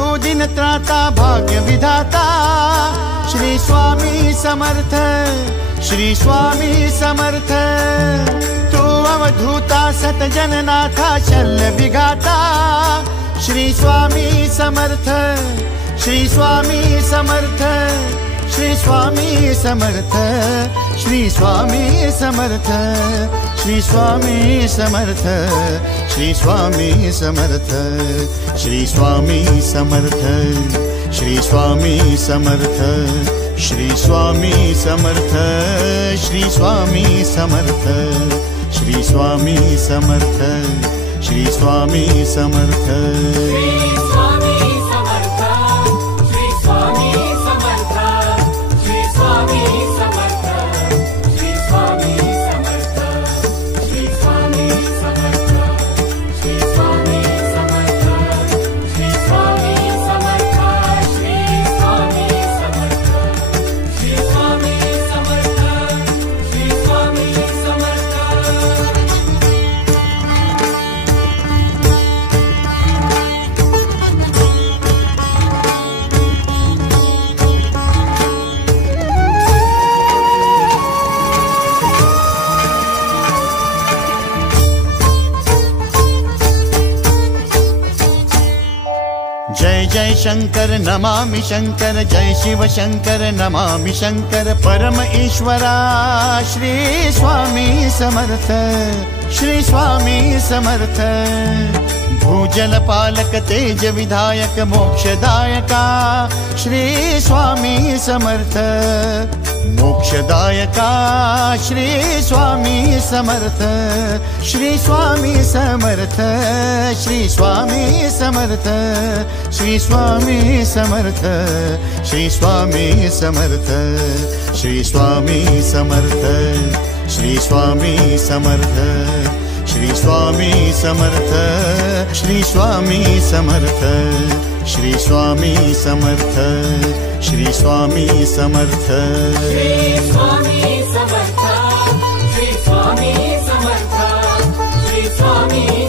तू दिन त्राता भाग्य विधाता, श्री स्वामी समर्थ, श्री स्वामी समर्थ। तू अवधूता सत जननाथा शल्य विघाता, श्री स्वामी समर्थ, श्री स्वामी समर्थ, श्री स्वामी समर्थ, श्री स्वामी समर्थ, श्री स्वामी समर्थ, श्री स्वामी समर्थ, श्री स्वामी समर्थ, श्री स्वामी समर्थ, श्री स्वामी समर्थ, श्री स्वामी समर्थ, श्री स्वामी समर्थ, श्री स्वामी समर्थ। जय जय शंकर नमामि शंकर, जय शिव शंकर नमामि शंकर। परम ईश्वरा श्री स्वामी समर्थ, श्री स्वामी समर्थ। भूजल पालक तेज विधायक मोक्षदायका, श्री स्वामी समर्थ, मोक्षदायका श्री स्वामी समर्थ, श्री स्वामी समर्थ, श्री स्वामी समर्थ, श्री स्वामी समर्थ, श्री स्वामी समर्थ, श्री स्वामी समर्थ, श्री स्वामी समर्थ, श्री स्वामी समर्थ, श्री स्वामी समर्थ, श्री स्वामी समर्थ, श्री स्वामी समर्थ, श्री स्वामी समर्थ, श्री स्वामी समर्थ, श्री स्वामी